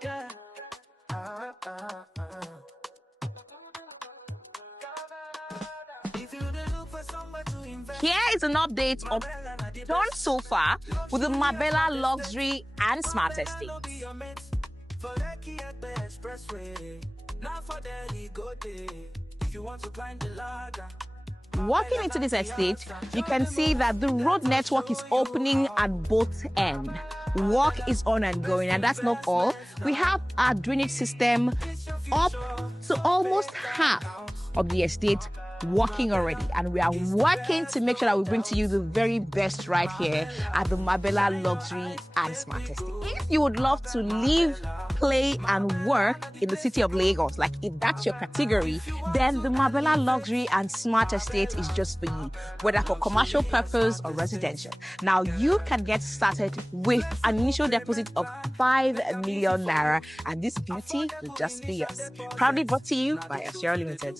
Here is an update of done so far with the Marbella Luxury and Smart Estate. For Lekki, Epe Expressway. Now for Delhi, go there. If you want to climb the ladder. Walking into this estate, you can see that the road network is opening at both ends. Work is on and going, and that's not all. We have our drainage system up to almost half of the estate working already, and we are working to make sure that we bring to you the very best right here at the Marbella Luxury and Smart Estate. If you would love to live, play and work in the city of Lagos, like if that's your category, then the Marbella Luxury and Smart Estate is just for you, whether for commercial purpose or residential. Now you can get started with an initial deposit of 5 million naira, and this beauty will just be yours. Proudly brought to you by Asura Limited.